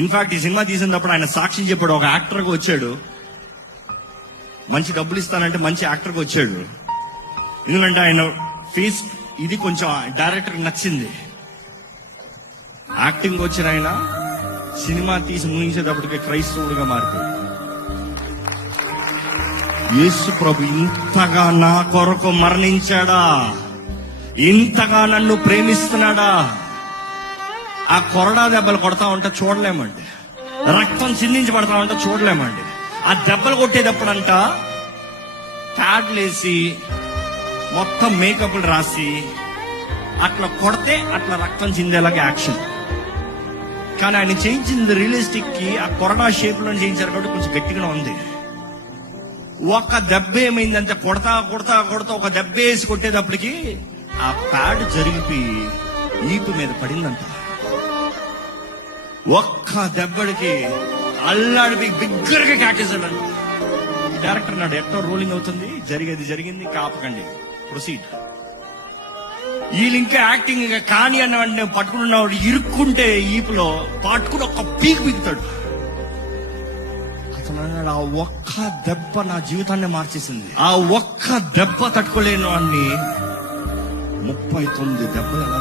In fact ఈ cinema తీసినప్పుడు ఆయన సాక్ష్యం చెప్పాడు. ఒక యాక్టర్గా వచ్చాడు, మంచి డబ్బులు ఇస్తానంటే మంచి యాక్టర్గా వచ్చాడు. ఎందుకంటే ఆయన ఫేస్ ఇది కొంచెం డైరెక్టర్ నచ్చింది. యాక్టింగ్ వచ్చిన ఆయన సినిమా తీసి ముగించేటప్పటికి క్రైస్తవుడిగా మారిపోయాడు. యేసు ప్రభు ఇంతగా నా కొరకు మరణించాడా, ఇంతగా నన్ను ప్రేమిస్తున్నాడా. ఆ కొరడా దెబ్బలు కొడతా ఉంటే చూడలేమండి, రక్తం చిందించబడతా ఉంటే చూడలేమండి. ఆ దెబ్బలు కొట్టేటప్పుడంట ప్యాడ్లేసి మొత్తం మేకప్లు రాసి అట్లా కొడితే అట్లా రక్తం చిందేలాగా యాక్షన్. కానీ ఆయన చేయించింది రియలిస్టిక్ కి ఆ కొరడా షేప్ లో చేయించారు కాబట్టి కొంచెం గట్టిగా ఉంది. ఒక దెబ్బ ఏమైందంటే కొడతా కొడతా కొడతా ఒక దెబ్బ వేసి కొట్టేటప్పటికి ఆ ప్యాడ్ జరిగిపోయి ఈపు మీద పడిందంట. ఒక్క దెబ్బడికి అల్లాడిపోయి బిగ్గరగా కాకేశాడంట. డైరెక్టర్ నాడు ఎట్టో రోలింగ్ అవుతుంది, జరిగేది జరిగింది, కాపకండి, ప్రొసీడ్. వీళ్ళు ఇంకా యాక్టింగ్ ఇంకా కాని అన్న పట్టుకున్నాడు, ఇరుక్కుంటే ఈపులో పట్టుకుని ఒక్క పీక్ పీకుతాడు. అతను అన్నాడు, ఆ ఒక్క దెబ్బ నా జీవితాన్ని మార్చేసింది. ఆ ఒక్క దెబ్బ తట్టుకోలేను అన్ని 39 దెబ్బలు ఎలా